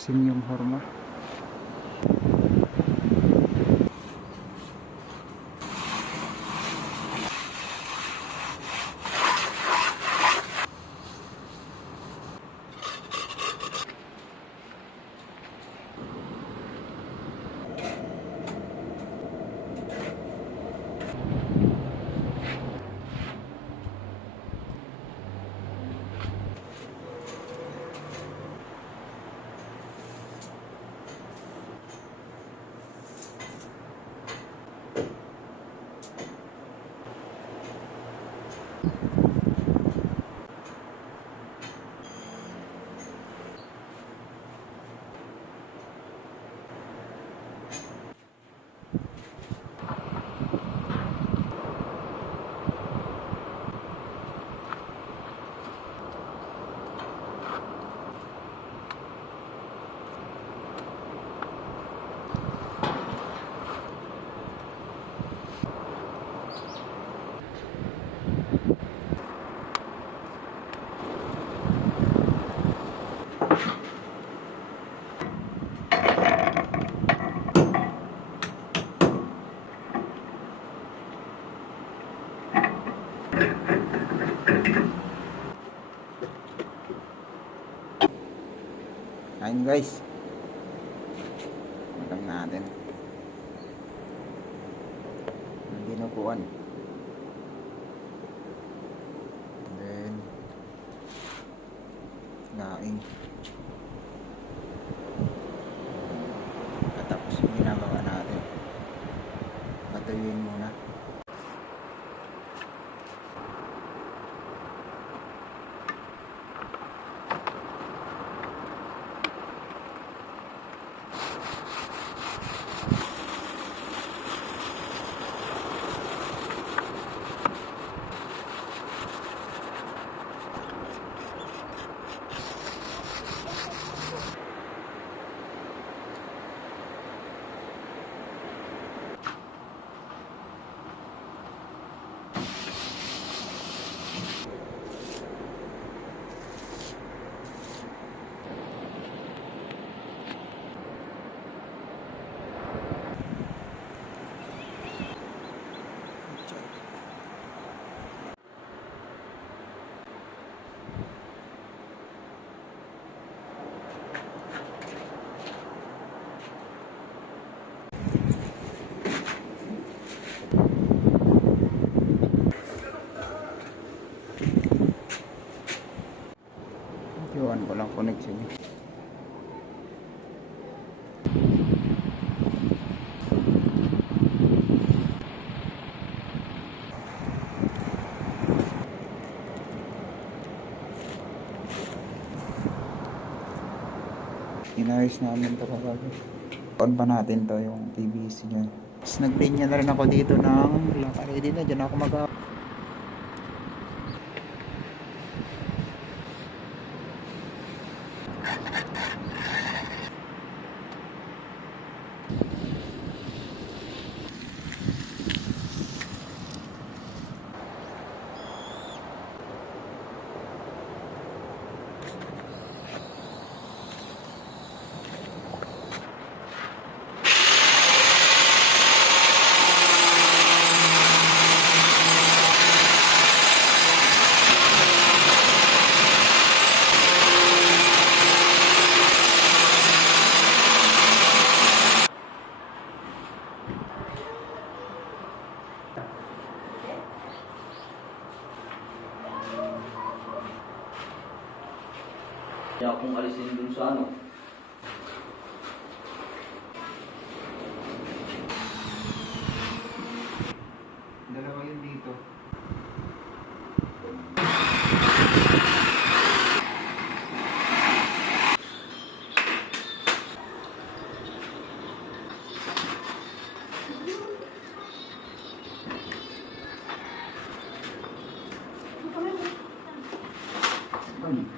Asin yung Ayun guys. Lang connection niya. Inayos namin ito kagad. On pa natin to yung TVC niya. Tapos nag-linya na rin ako dito ng ready na. Diyan ako mag Kaya kung alisin dun sa ano, Dalawa yun dito.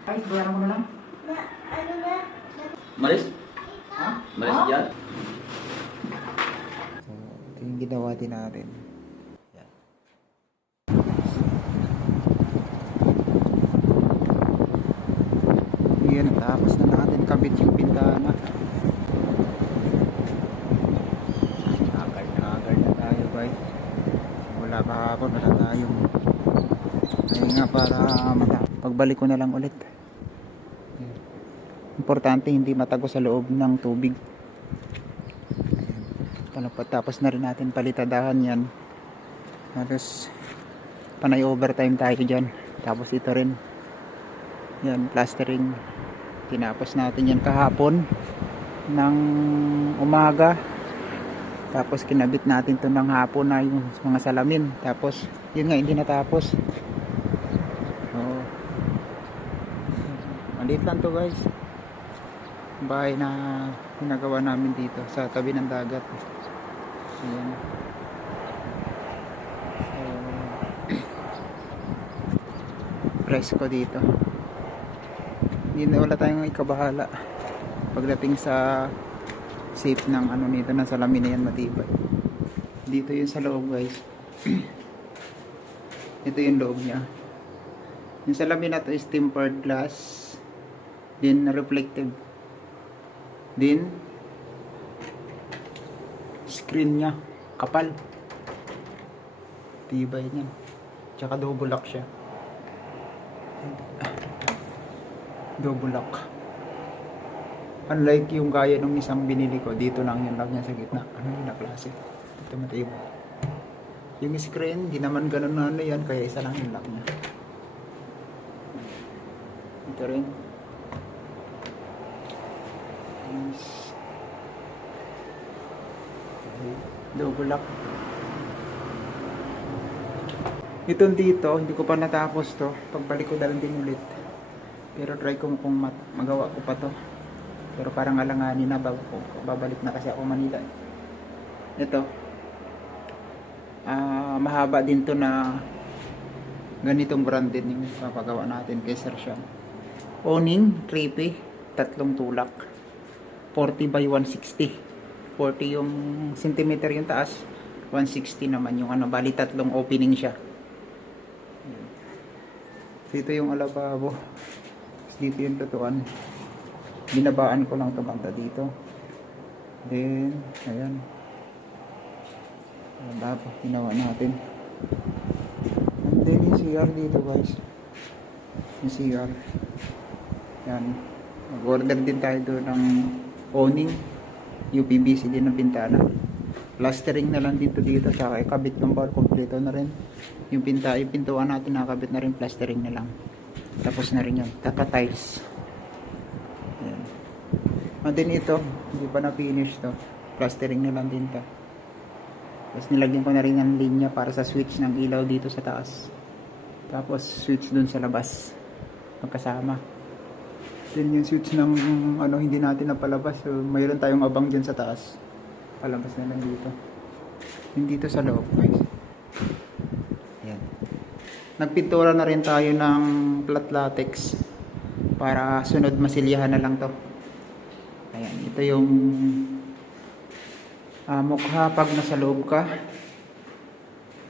Ay, bayaran mo na lang. Maris? Ha? Maris ha? dyan? So, ito yung ginawa din natin. Yan. Yan, tapos na natin kabit yung pintana. Agad na agad na tayo guys. Wala pa ako, wala tayong. Ayun nga para mata. Pagbalik ko na lang ulit importante hindi matago sa loob ng tubig. Tapos na rin natin palitadahan yan. Tapos panay overtime tayo dyan. Tapos ito rin. Yan plastering. Tinapos natin yan kahapon ng umaga. Tapos kinabit natin to ng hapon na yung mga salamin. Tapos yun nga hindi natapos. So maliit lang to guys bahay na ginagawa namin dito sa tabi ng dagat. Ayan. So presko dito. Hindi na wala tayong ikabahala pagdating sa safe ng ano nito ng salamin na yan matibay. Dito yun sa loob guys. Ito yung loob niya. Yung salamin na to is tempered glass. Din reflective din? Screen niya. Kapal. Tibay niyan tsaka double lock siya. Double lock. Unlike yung gaya nung isang binili ko dito lang yung lock niya sa gitna. Ano yung na klase? Ito matibay yung screen di naman ganun na ano yan kaya isa lang yung lock niya. Ito rin Yes. double lock. Itong dito hindi ko pa natapos to. Pagbalik ko dalang din ulit. Pero try ko kung magawa ko pa to. Pero parang alanganin na bago ko babalik na kasi ako Manila. Ito. Ah mahaba din to na ganitong branded yung papagawa natin kay Sir Sean. Owning 3P tatlong tulak 40 by 160 40 yung centimeter yung taas 160 naman yung ano bali tatlong opening siya. Dito yung alababo. Dito yung lutuan binabaan ko lang ito banda dito. Then ayan. Alababo ginawa natin. And then yung CR dito guys. Yung CR yan mag-order din tayo doon ng owning UPVC din ng bintana plastering na lang dito dito saka ikabit ng bar kompleto na rin. Yung pinta yung pintuan natin nakabit na rin plastering na lang. Tapos na rin yun taka tiles. Ayan. and ito hindi pa na finish to. Plastering na lang din to. Tapos nilagyan ko na rin ng linya para sa switch ng ilaw dito sa taas. Tapos switch dun sa labas. Magkasama then yung switch ng ano hindi natin napalabas. So mayroon tayong abang dyan sa taas. Palabas na lang dito. Yung dito sa loob guys. Yan nagpintura na rin tayo ng flat latex para sunod masilyahan na lang to. Ayan ito yung ah, mukha pag nasa loob ka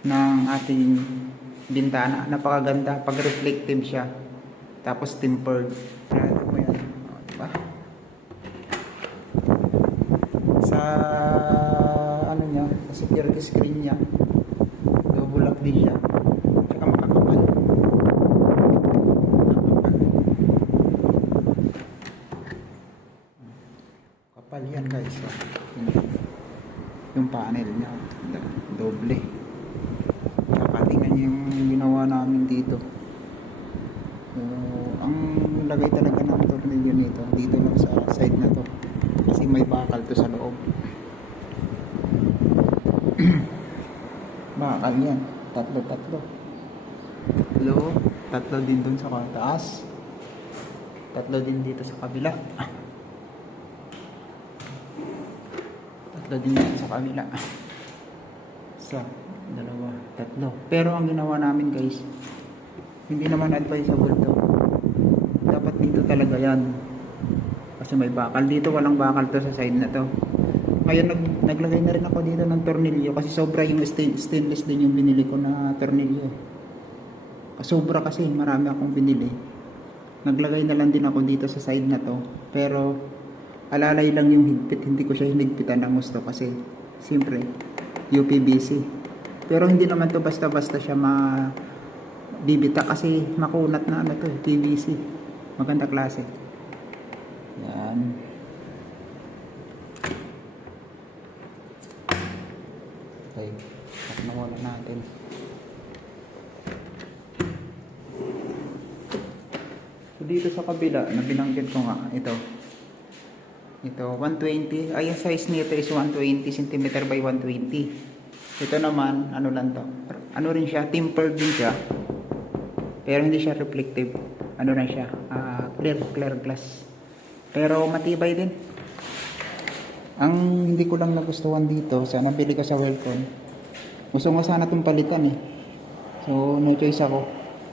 ng ating bintana. Napakaganda. Pag reflective siya. Tapos tempered Tingnan mo yan o, diba? sa ano niya sa security screen niya lock din siya tsaka makakapal kapal yan guys. Yun. yung panel niya do- doble tsaka tingnan niyo yung ginawa namin dito So, ang lagay talaga ng tornilyo nito dito lang sa side na to kasi may bakal to sa loob. Bakal yan tatlo tatlo. Tatlo tatlo din dun sa taas. Tatlo din dito sa kabila. Tatlo din dito sa kabila. Isa dalawa tatlo. Pero ang ginawa namin guys hindi naman advisable to. Dapat dito talaga yan kasi may bakal. Dito walang bakal to sa side na to. Ngayon nag, naglagay na rin ako dito ng tornilyo kasi sobra yung stain, stainless din yung binili ko na tornilyo. Sobra kasi marami akong binili. Naglagay na lang din ako dito sa side na to. Pero alalay lang yung higpit. Hindi ko siya hinigpitan ng gusto kasi siyempre UPVC Pero hindi naman to basta-basta siya ma bibita kasi makunat na ano to, eh, PVC. Maganda klase. Yan. Okay. Cut na muna natin. So, dito sa kabila, na binanggit ko nga, ito. Ito, 120. Ay, ang size nito is 120 cm by 120. Ito naman, ano lang to. Ano rin siya, tempered din siya. Pero hindi siya reflective. Ano rin siya, ah, clear, clear glass. Pero matibay din. Ang hindi ko lang nagustuhan dito, sa nabili ko sa Wellcon, gusto ko sana itong palitan eh. So, no choice ako.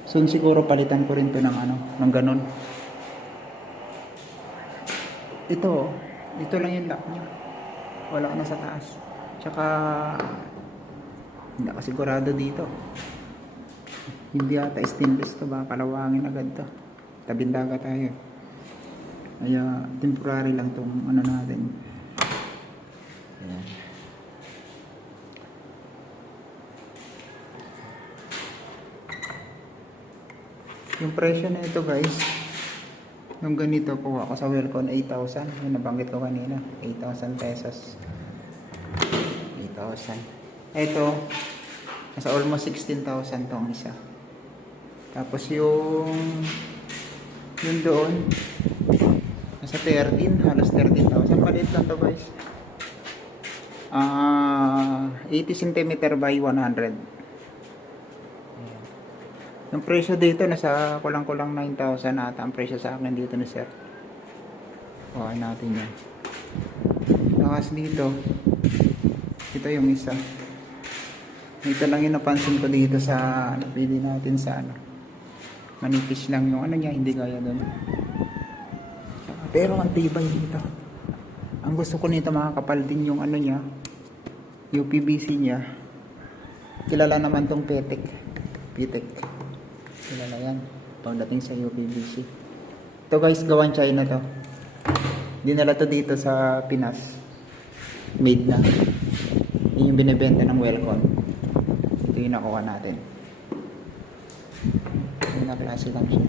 Soon siguro palitan ko rin to ng ano, ng ganun. Ito, ito lang yung lock niya. Wala na sa taas. Tsaka, hindi ako sigurado dito. Hindi ata stainless to ba? Kalawangin agad to. Tabindaga tayo. Kaya, temporary lang tong ano natin. Yung presyo na ito guys, yung ganito po ako sa Welcon 8,000. Yung nabanggit ko kanina, 8,000 pesos. 8,000. Ito, nasa almost 16,000 tong isa. Tapos yung yung doon, nasa 13, halos 13,000. Maliit lang to guys. Ah, 80 cm by 100. Yung presyo dito nasa kulang-kulang 9,000 ata ang presyo sa akin dito ni sir. Okay natin yan. Tapos dito, ito yung isa. Ito lang yung napansin ko dito sa napili natin sa ano. Manipis lang yung ano niya, hindi gaya doon. Pero ang tibay dito. Ang gusto ko nito makakapal din yung ano niya, yung PVC niya. Kilala naman tong Petek. Petek. Kilala yan. Pagdating sa UPVC. Ito guys, gawan China to. Dinala to dito sa Pinas. Made na. Yun yung binibenta ng Welcon. Ito yung nakuha natin. Yung na klase lang siya.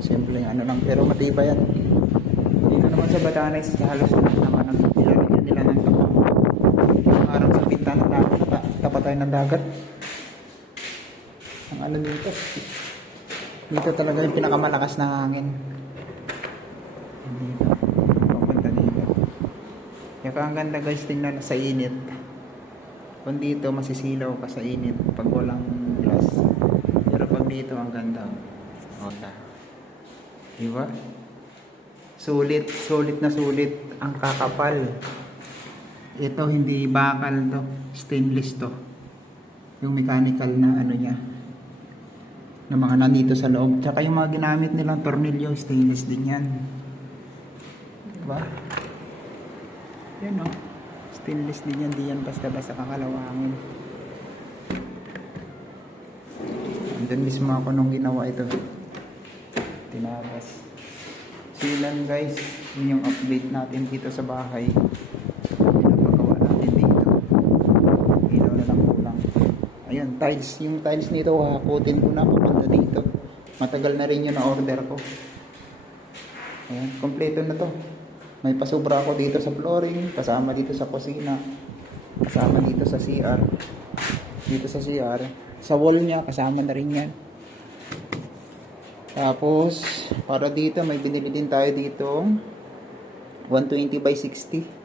Simple yung ano lang. Pero matibay yan. Dito naman sa halos lahat naman ang nilalagyan nila ng tapa. Parang sa bintana na tapa, tapat tayo ng dagat. Ang ano dito. Dito talaga yung pinakamalakas na hangin. Dito. Papunta dito. Kaya ang ganda guys tingnan sa init. Kung dito masisilaw ka sa init pag walang glass. Pero pag dito ang ganda. Oda. Diba? Sulit, sulit na sulit ang kakapal. Ito hindi bakal to, stainless to. Yung mechanical na ano niya. Na mga nandito sa loob. Tsaka yung mga ginamit nilang tornilyo, stainless din yan. Diba? Yan o. Stainless din yan, di yan basta-basta kakalawangin. Andun mismo ako nung ginawa ito. Tinabas. Lang guys, yun yung update natin dito sa bahay. Pinapagawa natin dito. Ilaw na lang kulang. Ayun, tiles. Yung tiles nito, hakutin ko na papunta dito. Matagal na rin yun na order ko. Ayan, kompleto na to. May pasobra ako dito sa flooring, kasama dito sa kusina, kasama dito sa CR. Dito sa CR. Sa wall niya, kasama na rin yan. Tapos, para dito, may binili din tayo dito 120 by 60.